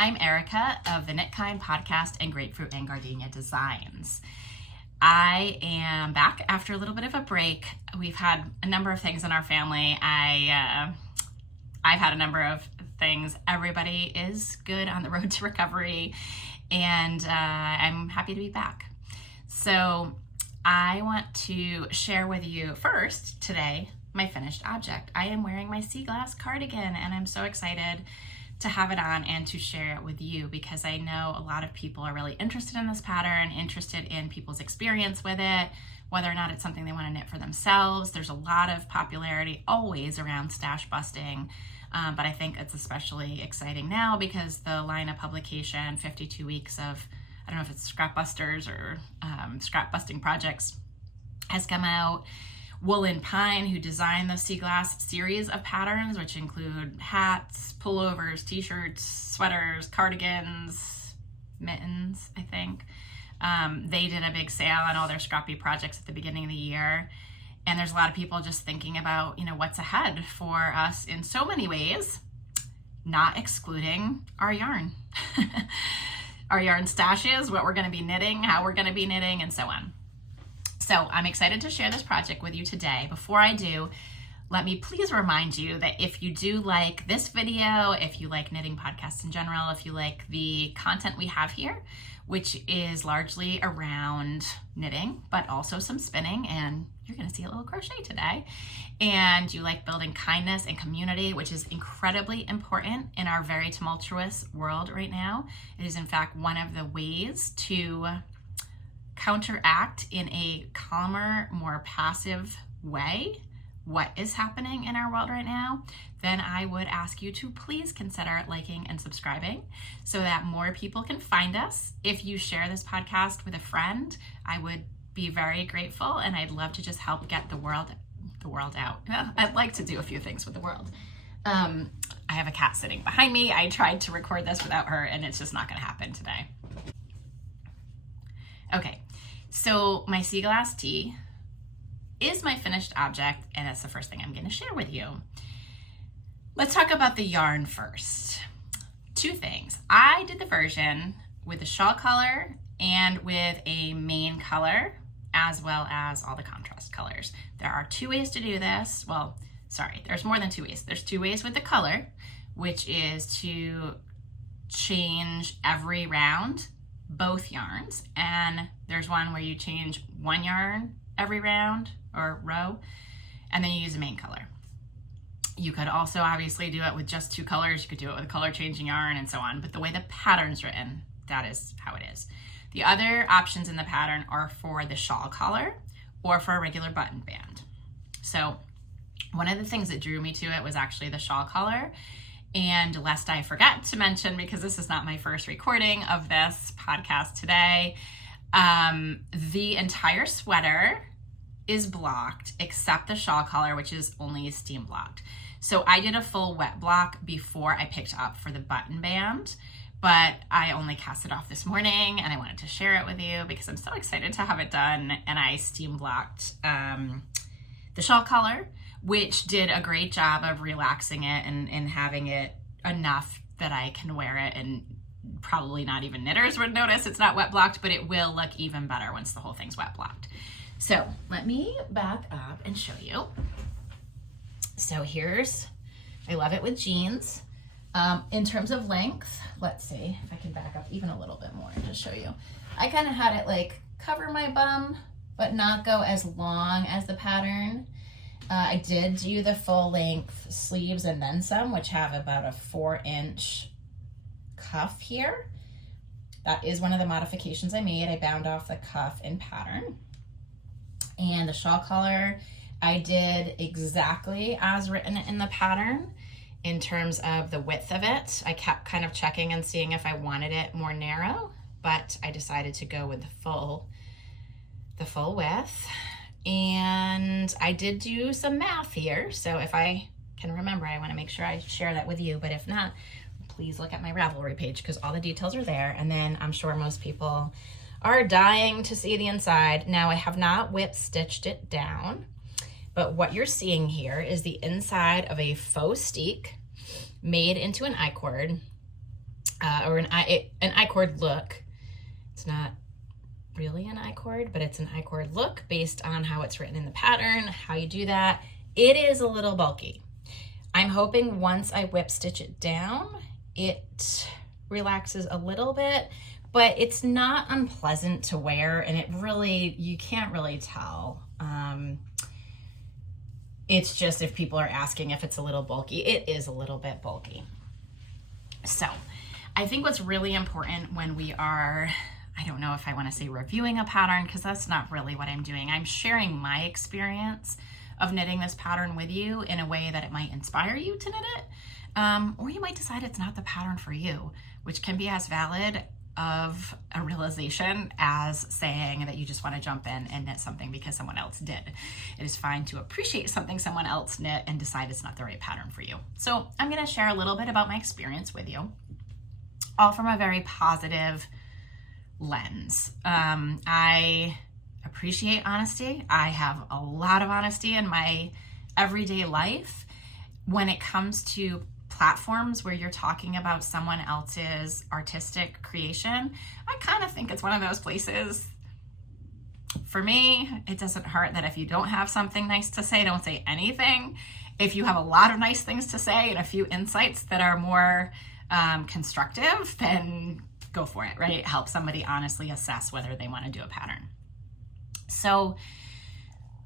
I'm Erika of the Knit Kind podcast and Grapefruit and Gardenia Designs. I am back after a little bit of a break. We've had a number of things in our family. I've had a number of things. Everybody is good on the road to recovery, and I'm happy to be back. So I want to share with you first today my finished object. I am wearing my Sea Glass Cardigan, and I'm so excited to have it on and to share it with you because I know a lot of people are really interested in this pattern, interested in people's experience with it, whether or not it's something they want to knit for themselves. There's a lot of popularity always around stash busting, but I think it's especially exciting now because the line of publication, 52 weeks of, I don't know if it's scrap busters or scrap busting projects, has come out. Woolen Pine, who designed the Sea Glass series of patterns, which include hats, pullovers, t-shirts, sweaters, cardigans, mittens, I think. They did a big sale on all their scrappy projects at the beginning of the year. And there's a lot of people just thinking about, what's ahead for us in so many ways, not excluding our yarn. Our yarn stashes, what we're going to be knitting, how we're going to be knitting, and so on. So I'm excited to share this project with you today. Before I do, let me please remind you that if you do like this video, if you like knitting podcasts in general, if you like the content we have here, which is largely around knitting, but also some spinning, and you're gonna see a little crochet today, and you like building kindness and community, which is incredibly important in our very tumultuous world right now. It is in fact one of the ways to counteract in a calmer, more passive way what is happening in our world right now, then I would ask you to please consider liking and subscribing so that more people can find us. If you share this podcast with a friend, I would be very grateful, and I'd love to just help get the world out. I'd like to do a few things with the world. I have a cat sitting behind me. I tried to record this without her, and it's just not going to happen today. Okay, so my Sea Glass tee is my finished object, and that's the first thing I'm going to share with you. Let's talk about the yarn first. Two things. I did the version with the shawl color and with a main color, as well as all the contrast colors. There are two ways to do this. Well, sorry, there's more than two ways. There's two ways with the color, which is to change every round both yarns, and there's one where you change one yarn every round or row, and then you use a main color. You could also obviously do it with just two colors. You could do it with a color changing yarn and so on, but the way the pattern's written, that is how it is. The other options in the pattern are for the shawl collar or for a regular button band. So one of the things that drew me to it was actually the shawl collar. And lest I forget to mention, because this is not my first recording of this podcast today, the entire sweater is blocked except the shawl collar, which is only steam blocked. So I did a full wet block before I picked up for the button band, but I only cast it off this morning, and I wanted to share it with you because I'm so excited to have it done. And I steam blocked the shawl collar, which did a great job of relaxing it and having it enough that I can wear it, and probably not even knitters would notice it's not wet blocked, but it will look even better once the whole thing's wet blocked. So let me back up and show you. So I love it with jeans. In terms of length, let's see if I can back up even a little bit more and just show you. I kind of had it like cover my bum, but not go as long as the pattern. I did do the full length sleeves and then some, which have about a 4-inch cuff here. That is one of the modifications I made. I bound off the cuff in pattern. And the shawl collar, I did exactly as written in the pattern in terms of the width of it. I kept kind of checking and seeing if I wanted it more narrow, but I decided to go with the full width. And I did do some math here, so if I can remember, I want to make sure I share that with you, but if not, please look at my Ravelry page because all the details are there. And then I'm sure most people are dying to see the inside. Now I have not whip stitched it down, but what you're seeing here is the inside of a faux steek made into an I-cord. or an I-cord look. It's not really an I-cord, but it's an I-cord look based on how it's written in the pattern, how you do that. It is a little bulky. I'm hoping once I whip stitch it down, it relaxes a little bit, but it's not unpleasant to wear, and it really, you can't really tell. It's just if people are asking if it's a little bulky, it is a little bit bulky. So I think what's really important when we are, I don't know if I want to say reviewing a pattern, because that's not really what I'm doing. I'm sharing my experience of knitting this pattern with you in a way that it might inspire you to knit it, or you might decide it's not the pattern for you, which can be as valid of a realization as saying that you just want to jump in and knit something because someone else did. It is fine to appreciate something someone else knit and decide it's not the right pattern for you. So I'm going to share a little bit about my experience with you, all from a very positive lens. I appreciate honesty. I have a lot of honesty in my everyday life. When it comes to platforms where you're talking about someone else's artistic creation, I kind of think it's one of those places. For me, it doesn't hurt that if you don't have something nice to say, don't say anything. If you have a lot of nice things to say and a few insights that are more constructive, then go for it, right? Help somebody honestly assess whether they want to do a pattern. So,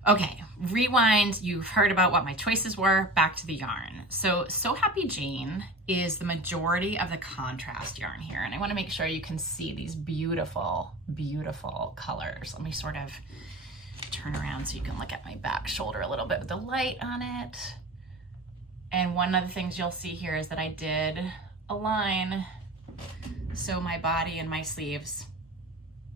okay, rewind. You've heard about what my choices were. Back to the yarn. So Happy Jane is the majority of the contrast yarn here. And I want to make sure you can see these beautiful, beautiful colors. Let me sort of turn around so you can look at my back shoulder a little bit with the light on it. And one of the things you'll see here is that I did a line so my body and my sleeves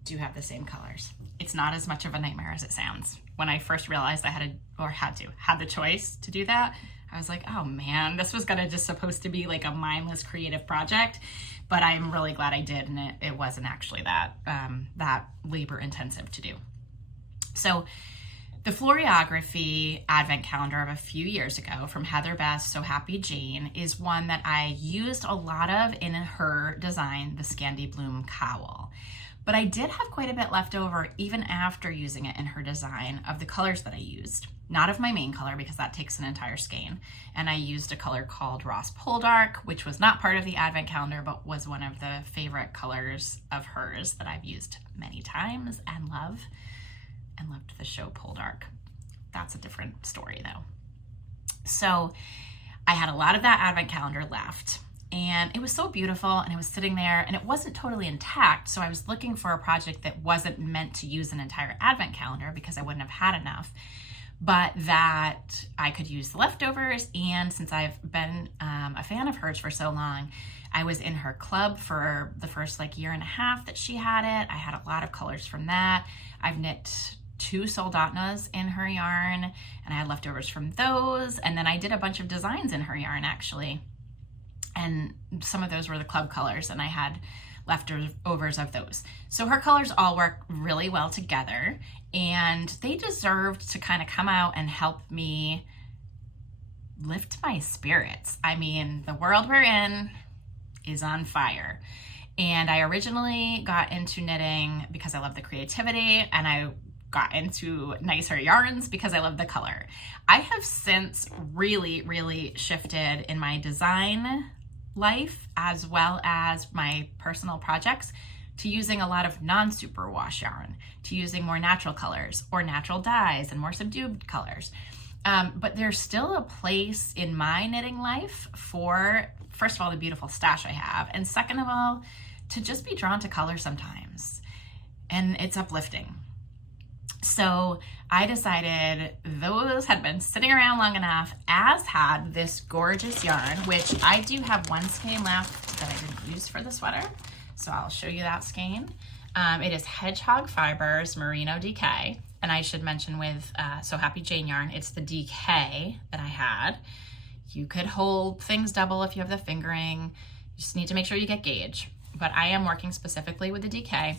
do have the same colors. It's not as much of a nightmare as it sounds. When I first realized I had the choice to do that, I was like, oh man, this was gonna just supposed to be like a mindless creative project, but I'm really glad I did, and it wasn't actually that labor intensive to do. So the Floriography advent calendar of a few years ago from Heather Best So Happy Jane is one that I used a lot of in her design, the Scandi Bloom Cowl. But I did have quite a bit left over even after using it in her design of the colors that I used. Not of my main color, because that takes an entire skein. And I used a color called Ross Poldark, which was not part of the advent calendar, but was one of the favorite colors of hers that I've used many times and loved the show Poldark. That's a different story though. So I had a lot of that advent calendar left. And it was so beautiful, and it was sitting there, and it wasn't totally intact. So I was looking for a project that wasn't meant to use an entire advent calendar because I wouldn't have had enough, but that I could use the leftovers. And since I've been a fan of hers for so long, I was in her club for the first year and a half that she had it. I had a lot of colors from that. I've knit 2 Soldotnas in her yarn, and I had leftovers from those. And then I did a bunch of designs in her yarn actually. And some of those were the club colors, and I had leftovers of those. So her colors all work really well together, and they deserved to kind of come out and help me lift my spirits. I mean, the world we're in is on fire. And I originally got into knitting because I love the creativity, and I got into nicer yarns because I love the color. I have since really, really shifted in my design life as well as my personal projects to using a lot of non-superwash yarn, to using more natural colors or natural dyes and more subdued colors. But there's still a place in my knitting life for, first of all, the beautiful stash I have, and second of all, to just be drawn to color sometimes. And it's uplifting. So I decided those had been sitting around long enough, as had this gorgeous yarn, which I do have one skein left that I didn't use for the sweater. So I'll show you that skein. It is Hedgehog Fibers Merino DK. And I should mention with So Happy Jane yarn, it's the DK that I had. You could hold things double if you have the fingering. You just need to make sure you get gauge. But I am working specifically with the DK.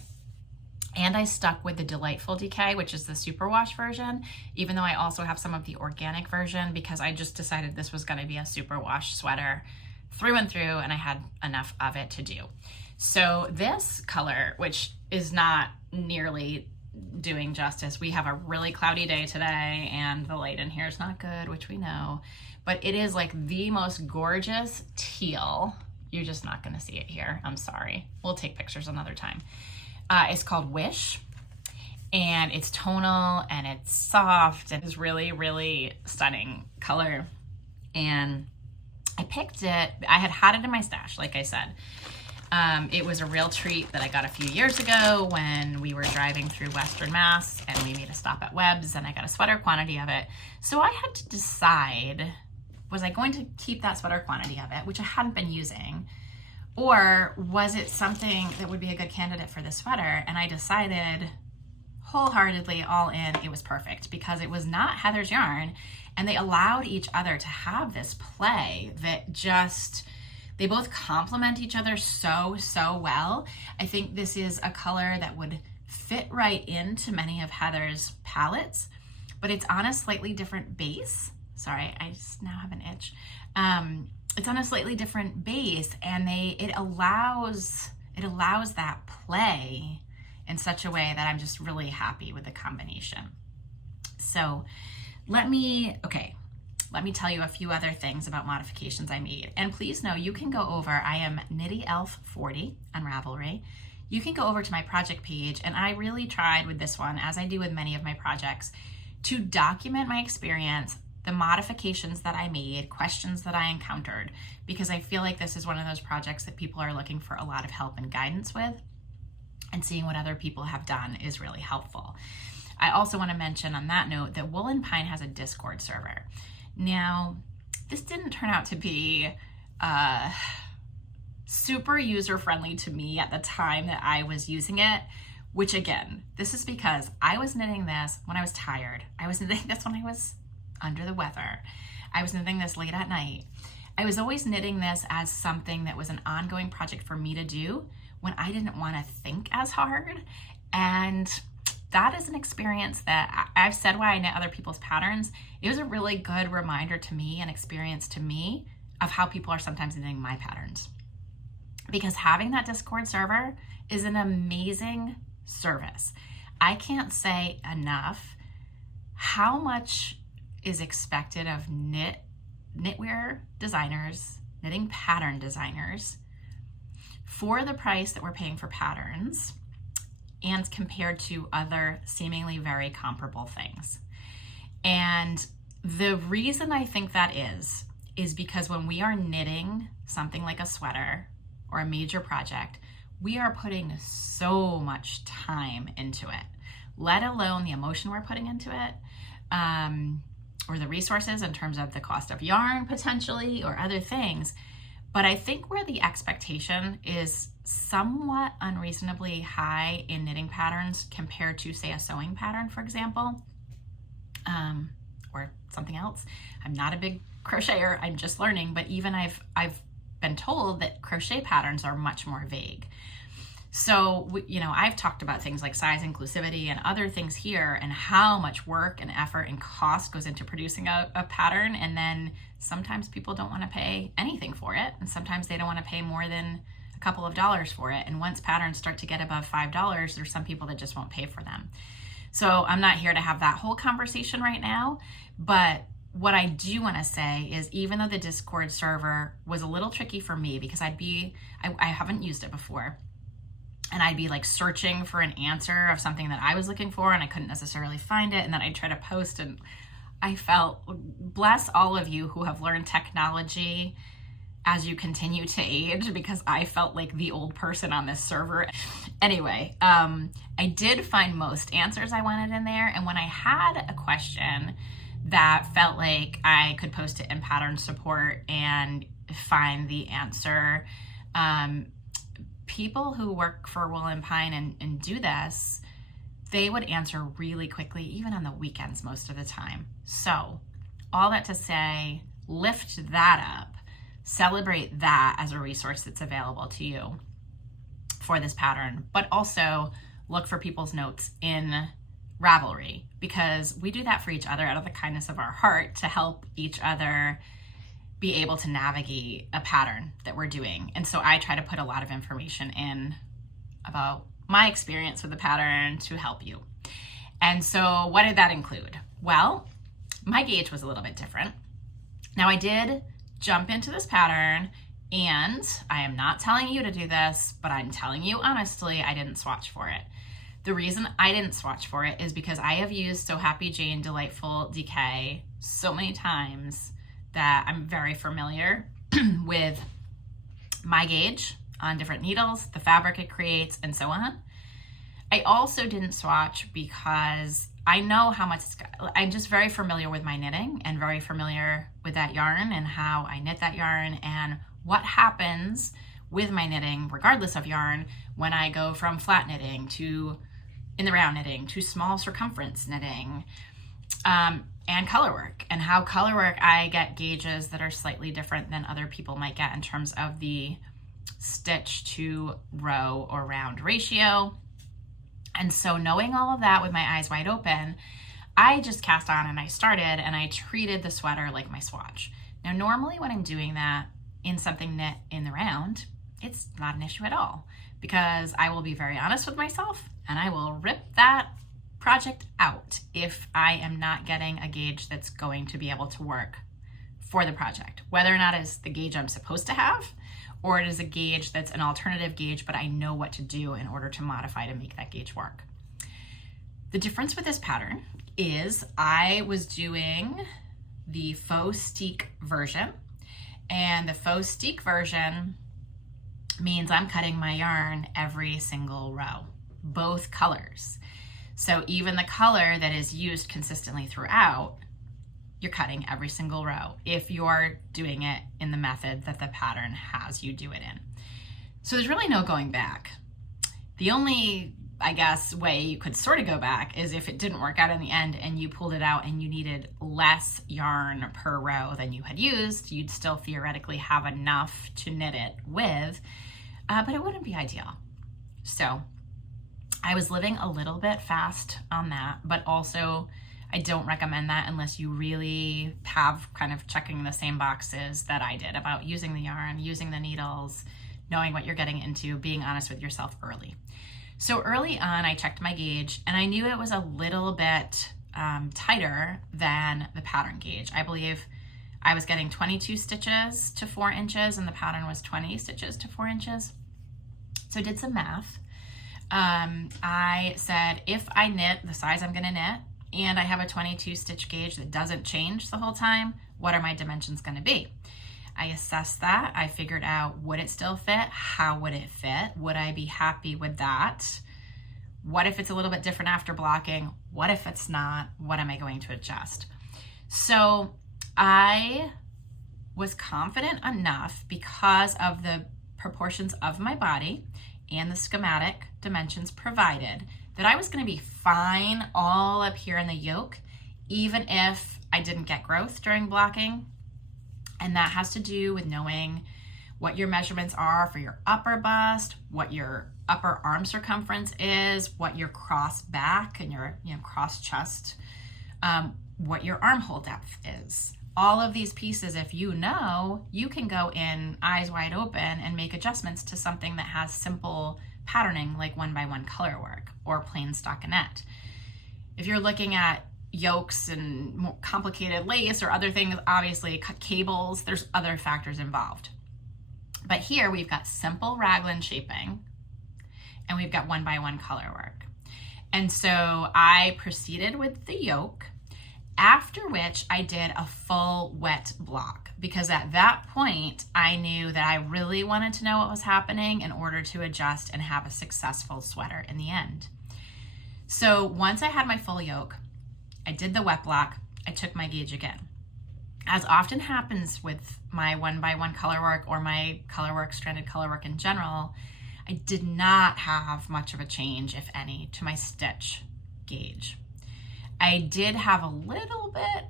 And I stuck with the Delightful DK, which is the superwash version, even though I also have some of the organic version, because I just decided this was going to be a superwash sweater through and through, and I had enough of it to do. So this color, which is not nearly doing justice, we have a really cloudy day today and the light in here is not good, which we know, but it is like the most gorgeous teal. You're just not going to see it here. I'm sorry. We'll take pictures another time. It's called Wish, and it's tonal and it's soft and it's really, really stunning color. And I picked it. I had it in my stash, like I said. It was a real treat that I got a few years ago when we were driving through Western Mass and we made a stop at Webb's and I got a sweater quantity of it. So I had to decide, was I going to keep that sweater quantity of it, which I hadn't been using, or was it something that would be a good candidate for the sweater? And I decided wholeheartedly, all in, it was perfect because it was not Heather's yarn, and they allowed each other to have this play that just, they both complement each other so well. I think this is a color that would fit right into many of Heather's palettes, but it's on a slightly different base. Sorry, I just now have an itch. It's on a slightly different base, and it allows that play in such a way that I'm just really happy with the combination. So let me tell you a few other things about modifications I made. And please know, you can go over, I am Knitty Elf 40 on Ravelry. You can go over to my project page, and I really tried with this one, as I do with many of my projects, to document my experience, the modifications that I made, questions that I encountered, because I feel like this is one of those projects that people are looking for a lot of help and guidance with, and seeing what other people have done is really helpful. I also want to mention on that note that Woolen Pine has a Discord server. Now, this didn't turn out to be super user-friendly to me at the time that I was using it, which again, this is because I was knitting this when I was tired. I was knitting this when I was under the weather. I was knitting this late at night. I was always knitting this as something that was an ongoing project for me to do when I didn't want to think as hard. And that is an experience that I've said why I knit other people's patterns. It was a really good reminder to me and experience to me of how people are sometimes knitting my patterns. Because having that Discord server is an amazing service. I can't say enough how much is expected of knitwear designers, knitting pattern designers, for the price that we're paying for patterns and compared to other seemingly very comparable things. And the reason I think that is because when we are knitting something like a sweater or a major project, we are putting so much time into it, let alone the emotion we're putting into it, or the resources in terms of the cost of yarn potentially or other things. But I think where the expectation is somewhat unreasonably high in knitting patterns compared to, say, a sewing pattern, for example, or something else. I'm not a big crocheter, I'm just learning, but even I've been told that crochet patterns are much more vague. So, I've talked about things like size inclusivity and other things here, and how much work and effort and cost goes into producing a pattern. And then sometimes people don't want to pay anything for it. And sometimes they don't want to pay more than a couple of dollars for it. And once patterns start to get above $5, there's some people that just won't pay for them. So I'm not here to have that whole conversation right now. But what I do want to say is, even though the Discord server was a little tricky for me because I haven't used it before, and I'd be like searching for an answer of something that I was looking for and I couldn't necessarily find it, and then I'd try to post, and I felt, bless all of you who have learned technology as you continue to age, because I felt like the old person on this server. Anyway, I did find most answers I wanted in there, and when I had a question that felt like I could post it in pattern support and find the answer, people who work for Woolen Pine and do this, they would answer really quickly, even on the weekends most of the time. So all that to say, lift that up, celebrate that as a resource that's available to you for this pattern, but also look for people's notes in Ravelry, because we do that for each other out of the kindness of our heart to help each other be able to navigate a pattern that we're doing. And so I try to put a lot of information in about my experience with the pattern to help you. And so what did that include? Well, my gauge was a little bit different. Now I did jump into this pattern, and I am not telling you to do this, but I'm telling you honestly, I didn't swatch for it. The reason I didn't swatch for it is because I have used So Happy Jane Delightful Decay so many times that I'm very familiar with my gauge on different needles, the fabric it creates, and so on. I also didn't swatch because I know how much I'm just very familiar with my knitting and very familiar with that yarn and how I knit that yarn and what happens with my knitting, regardless of yarn, when I go from flat knitting to in the round knitting to small circumference knitting, and color work, and how color work I get gauges that are slightly different than other people might get in terms of the stitch to row or round ratio. And so knowing all of that with my eyes wide open, I just cast on and I started and I treated the sweater like my swatch. Now, normally when I'm doing that in something knit in the round, it's not an issue at all, because I will be very honest with myself and I will rip that project out if I am not getting a gauge that's going to be able to work for the project, whether or not it's the gauge I'm supposed to have, or it is a gauge that's an alternative gauge, but I know what to do in order to modify to make that gauge work. The difference with this pattern is I was doing the faux steek version, and the faux steek version means I'm cutting my yarn every single row, both colors. So even the color that is used consistently throughout, you're cutting every single row if you're doing it in the method that the pattern has you do it in. So there's really no going back. The only, I guess, way you could sort of go back is if it didn't work out in the end and you pulled it out and you needed less yarn per row than you had used, you'd still theoretically have enough to knit it with, but it wouldn't be ideal. So I was living a little bit fast on that, but also I don't recommend that unless you really have kind of checking the same boxes that I did about using the yarn, using the needles, knowing what you're getting into, being honest with yourself early. So early on, I checked my gauge and I knew it was a little bit tighter than the pattern gauge. I believe I was getting 22 stitches to 4 inches and the pattern was 20 stitches to 4 inches. So I did some math. I said, if I knit the size I'm gonna knit and I have a 22 stitch gauge that doesn't change the whole time, what are my dimensions gonna be? I assessed that. I figured out, would it still fit? How would it fit? Would I be happy with that? What if it's a little bit different after blocking? What if it's not? What am I going to adjust? So I was confident enough because of the proportions of my body and the schematic dimensions provided that I was going to be fine all up here in the yoke, even if I didn't get growth during blocking. And that has to do with knowing what your measurements are for your upper bust, what your upper arm circumference is, what your cross back and your cross chest, what your armhole depth is. All of these pieces, if you know, you can go in eyes wide open and make adjustments to something that has simple patterning like 1x1 color work or plain stockinette. If you're looking at yokes and more complicated lace or other things, obviously cut cables, there's other factors involved. But here we've got simple raglan shaping and we've got 1x1 color work. And so I proceeded with the yoke, after which I did a full wet block, because at that point I knew that I really wanted to know what was happening in order to adjust and have a successful sweater in the end. So once I had my full yoke, I did the wet block, I took my gauge again. As often happens with my 1x1 color work or my color work, stranded color work in general, I did not have much of a change, if any, to my stitch gauge. I did have a little bit,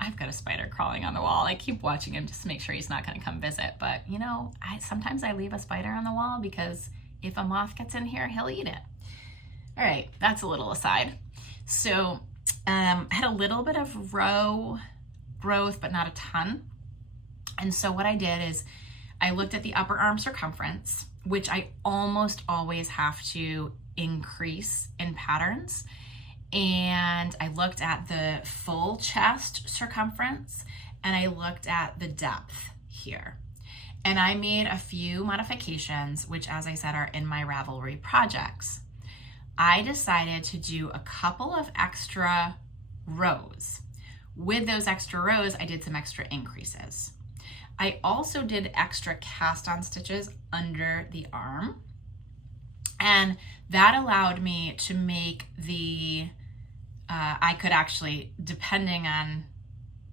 I've got a spider crawling on the wall. I keep watching him just to make sure he's not gonna come visit. But you know, sometimes I leave a spider on the wall because if a moth gets in here, he'll eat it. All right, that's a little aside. So I had a little bit of row growth, but not a ton. And so what I did is I looked at the upper arm circumference, which I almost always have to increase in patterns. And I looked at the full chest circumference, and I looked at the depth here. And I made a few modifications, which, as I said, are in my Ravelry projects. I decided to do a couple of extra rows. With those extra rows, I did some extra increases. I also did extra cast-on stitches under the arm, and that allowed me to make the, I could actually, depending on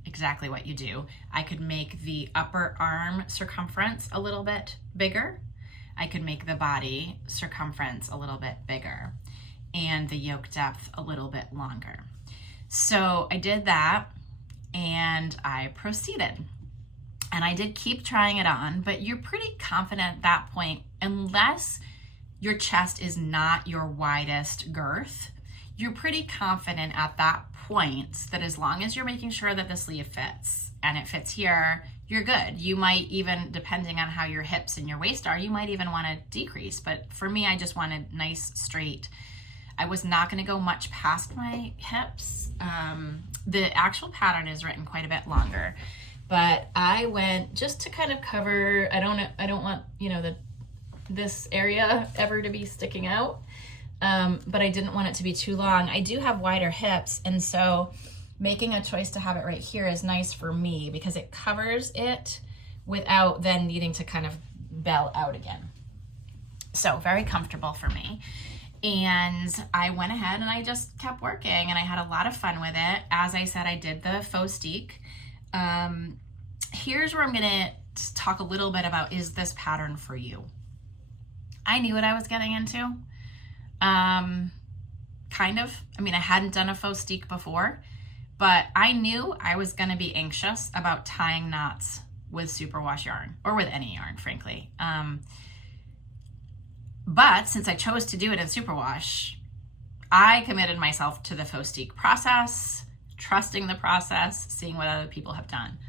exactly what you do, I could make the upper arm circumference a little bit bigger. I could make the body circumference a little bit bigger and the yoke depth a little bit longer. So I did that and I proceeded. And I did keep trying it on, but you're pretty confident at that point, unless your chest is not your widest girth, you're pretty confident at that point that as long as you're making sure that the sleeve fits and it fits here, you're good. You might even, depending on how your hips and your waist are, you might even want to decrease. But for me, I just wanted nice, straight. I was not going to go much past my hips. The actual pattern is written quite a bit longer, but I went just to kind of cover, I don't want, this area ever to be sticking out. But I didn't want it to be too long. I do have wider hips, and so making a choice to have it right here is nice for me because it covers it without then needing to kind of bell out again. So very comfortable for me. And I went ahead and I just kept working, and I had a lot of fun with it. As I said, I did the faux steek. Here's where I'm gonna talk a little bit about, is this pattern for you? I knew what I was getting into. Kind of. I mean, I hadn't done a faux steek before, but I knew I was going to be anxious about tying knots with superwash yarn, or with any yarn, frankly. But since I chose to do it in superwash, I committed myself to the faux steek process, trusting the process, seeing what other people have done.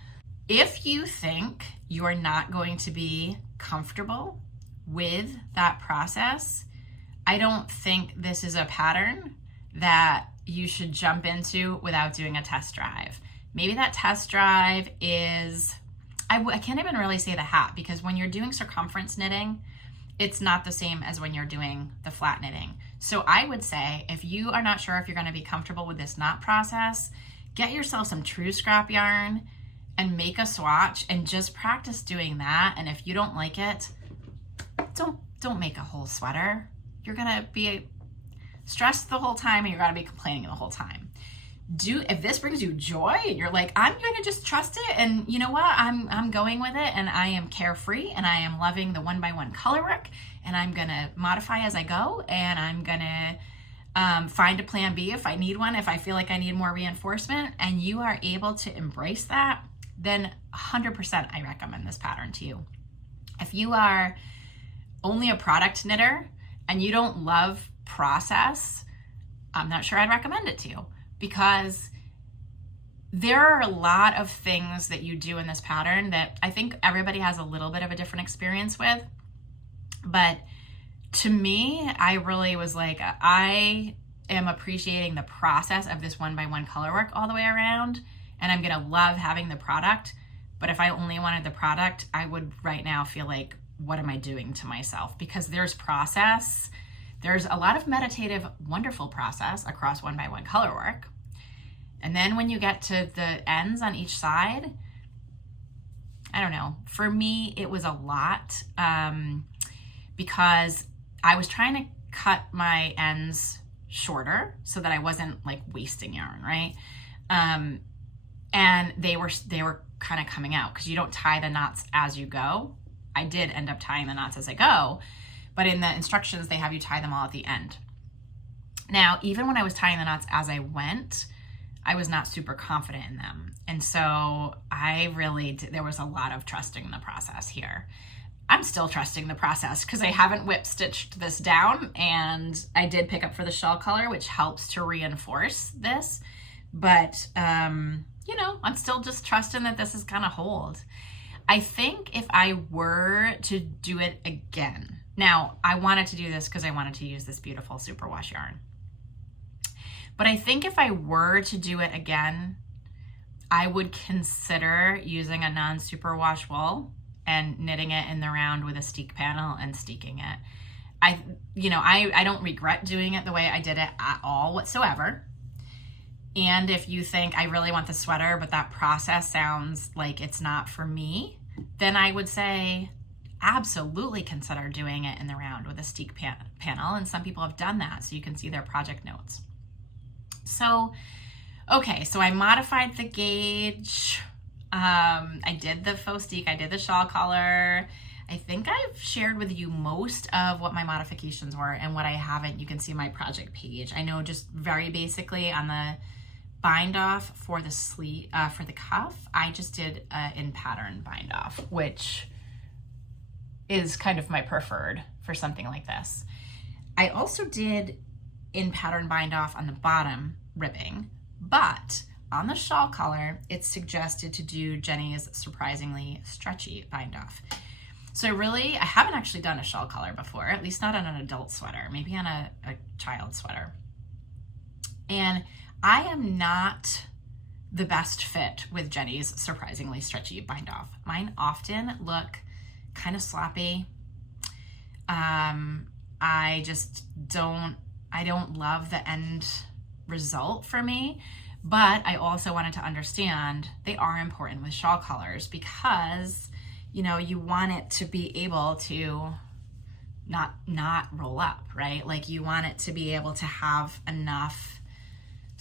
If you think you're not going to be comfortable with that process, I don't think this is a pattern that you should jump into without doing a test drive. Maybe that test drive is, I can't even really say the hat, because when you're doing circumference knitting, it's not the same as when you're doing the flat knitting. So I would say, if you are not sure if you're going to be comfortable with this knot process, get yourself some true scrap yarn and make a swatch and just practice doing that. And if you don't like it, don't make a whole sweater. You're gonna be stressed the whole time, and you're gonna be complaining the whole time. If this brings you joy and you're like, I'm gonna just trust it, and you know what, I'm going with it, and I am carefree, and I am loving the 1x1 color work, and I'm gonna modify as I go, and I'm gonna find a plan B if I need one, if I feel like I need more reinforcement, and you are able to embrace that, then 100% I recommend this pattern to you. If you are only a product knitter and you don't love process, I'm not sure I'd recommend it to you, because there are a lot of things that you do in this pattern that I think everybody has a little bit of a different experience with. But to me, I really was like, I am appreciating the process of this 1x1 color work all the way around, and I'm gonna love having the product. But if I only wanted the product, I would right now feel like, what am I doing to myself? Because there's process. There's a lot of meditative, wonderful process across 1x1 color work. And then when you get to the ends on each side, I don't know. For me, it was a lot because I was trying to cut my ends shorter so that I wasn't like wasting yarn, right? And they were kind of coming out because you don't tie the knots as you go. I did end up tying the knots as I go, but in the instructions, they have you tie them all at the end. Now, even when I was tying the knots as I went, I was not super confident in them. And so there was a lot of trusting the process here. I'm still trusting the process because I haven't whip stitched this down, and I did pick up for the shell color, which helps to reinforce this. But, I'm still just trusting that this is gonna hold. I think if I were to do it again, now I wanted to do this because I wanted to use this beautiful superwash yarn. But I think if I were to do it again, I would consider using a non-superwash wool and knitting it in the round with a steek panel and steeking it. I don't regret doing it the way I did it at all whatsoever. And if you think I really want the sweater, but that process sounds like it's not for me, then I would say absolutely consider doing it in the round with a steek panel. And some people have done that, so you can see their project notes. So, okay, so I modified the gauge. I did the faux steek, I did the shawl collar. I think I've shared with you most of what my modifications were, and what I haven't, you can see my project page. I know just very basically on the bind off for the sleeve, for the cuff, I just did in pattern bind off, which is kind of my preferred for something like this. I also did in pattern bind off on the bottom ribbing, but on the shawl collar, it's suggested to do Jenny's surprisingly stretchy bind off. So I haven't actually done a shawl collar before, at least not on an adult sweater, maybe on a child sweater. And I am not the best fit with Jenny's surprisingly stretchy bind off. Mine often look kind of sloppy. I don't love the end result for me, but I also wanted to understand they are important with shawl collars because, you know, you want it to be able to not roll up, right? Like you want it to be able to have enough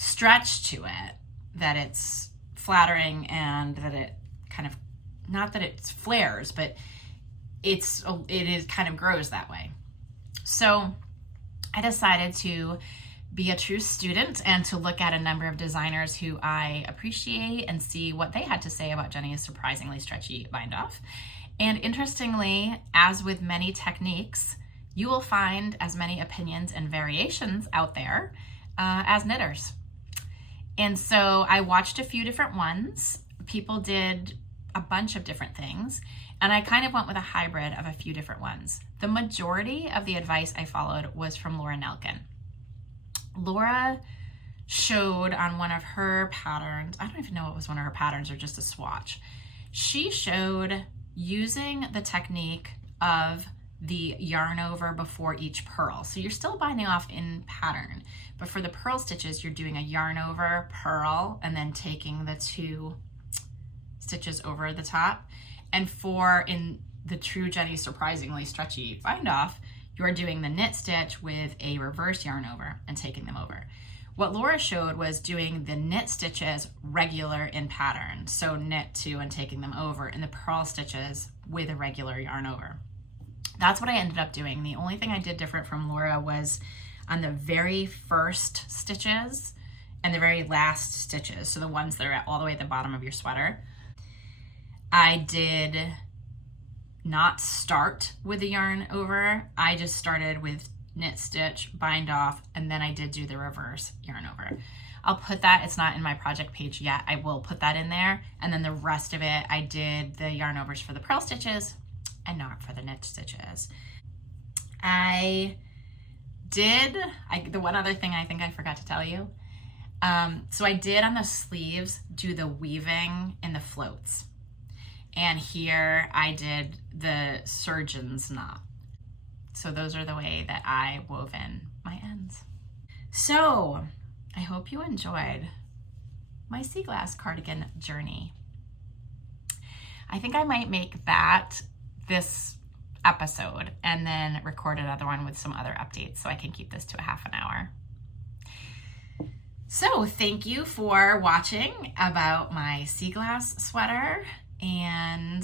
stretch to it that it's flattering and that it kind of, not that it flares, but it kind of grows that way. So I decided to be a true student and to look at a number of designers who I appreciate and see what they had to say about Jenny's surprisingly stretchy bind off. And interestingly, as with many techniques, you will find as many opinions and variations out there as knitters. And so I watched a few different ones. People did a bunch of different things, and I kind of went with a hybrid of a few different ones. The majority of the advice I followed was from Laura Nelkin. Laura showed on one of her patterns, I don't even know if it was one of her patterns or just a swatch. She showed using the technique of the yarn over before each purl. So you're still binding off in pattern, but for the purl stitches, you're doing a yarn over, purl, and then taking the 2 stitches over the top. And in the true Jenny surprisingly stretchy bind off, you're doing the knit stitch with a reverse yarn over and taking them over. What Laura showed was doing the knit stitches regular in pattern. So knit 2 and taking them over, and the purl stitches with a regular yarn over. That's what I ended up doing. The only thing I did different from Laura was on the very first stitches and the very last stitches. So the ones that are all the way at the bottom of your sweater. I did not start with the yarn over. I just started with knit stitch, bind off, and then I did do the reverse yarn over. I'll put that, it's not in my project page yet, I will put that in there. And then the rest of it, I did the yarn overs for the purl stitches and not for the knit stitches. The one other thing I think I forgot to tell you. So I did on the sleeves do the weaving in the floats. And here I did the surgeon's knot. So those are the way that I wove in my ends. So I hope you enjoyed my Sea Glass cardigan journey. I think I might make that this episode and then record another one with some other updates so I can keep this to a half an hour. So thank you for watching about my Sea Glass sweater, and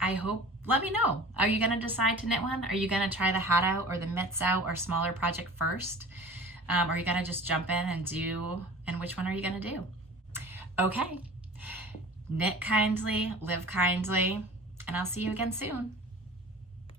I hope, let me know. Are you gonna decide to knit one? Are you gonna try the hat out or the mitts out or smaller project first? Are you gonna just jump in and which one are you gonna do? Okay, knit kindly, live kindly, and I'll see you again soon.